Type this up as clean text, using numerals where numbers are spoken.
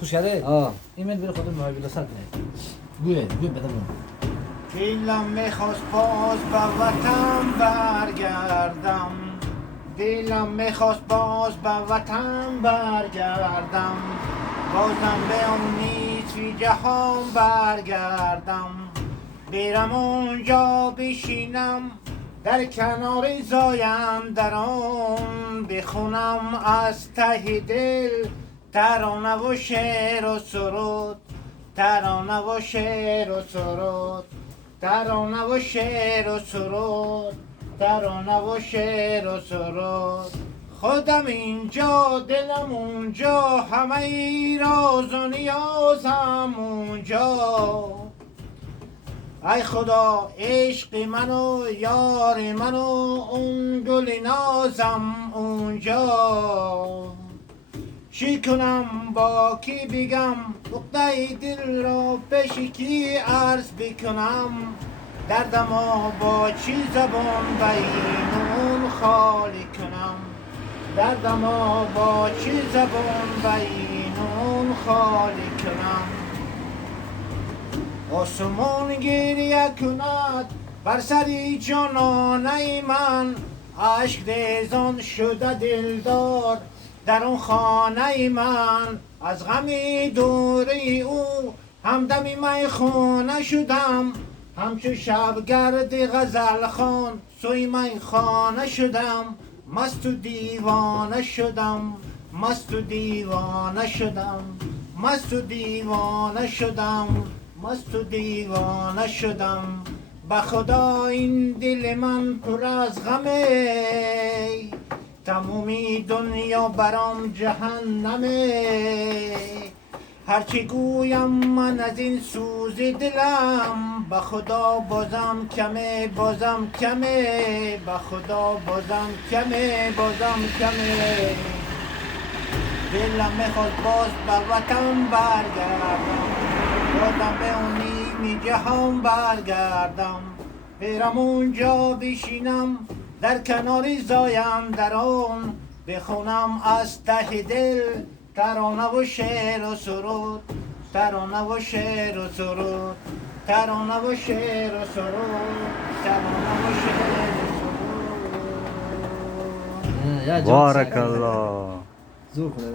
پوشیده آه ایمیل بر خودم ماه بیل سر کنه گوه بدم دلم میخواست باز به وطن برگردم دلم میخواست باز به وطن برگردم بازم به اون نیستی جهان برگردم برم اونجا بشینم در کنار زاینده بخونم از ته دل ترانه و شعر و سرود ترانه و شعر و سرود ترانه و شعر و سرود ترانه و شعر و سرود خودم اینجا دلم اونجا همه ای راز و نیازم اونجا ای خدا عشق منو یار منو اون گل نازم اونجا چی کنم با کی بگم نقطه دل را پیش کی عرض بکنم دردمو با چی زبان بین اون خالی کنم دردمو با چی زبان بین اون خالی کنم آسمان گریه کند بر سری جانانه من عشق ریزان شده دلدار در اون خانه من از غمی دوری او همدمی میخانه شدم همچو شبگرد غزل خان سوی میخانه شدم مست و دیوانه شدم مست و دیوانه شدم مست و دیوانه شدم مست و دیوانه شدم به خدا این دل من پر از غمه تمومی دنیا برام جهنمه هرچی گویم من از این سوز دلم به خدا بازم کمه بازم کمه به خدا بازم کمه بازم کمه دلم میخواد باز به وطن برگردم بازم به اون نیمی جهان برگردم برم اونجا بشینم در کنار زایندران بخونم از ته دل ترانه و شعر و سرود ترانه و شعر و سرود ترانه و شعر و سرود ترانه و شعر و سرود بارک الله زور کنه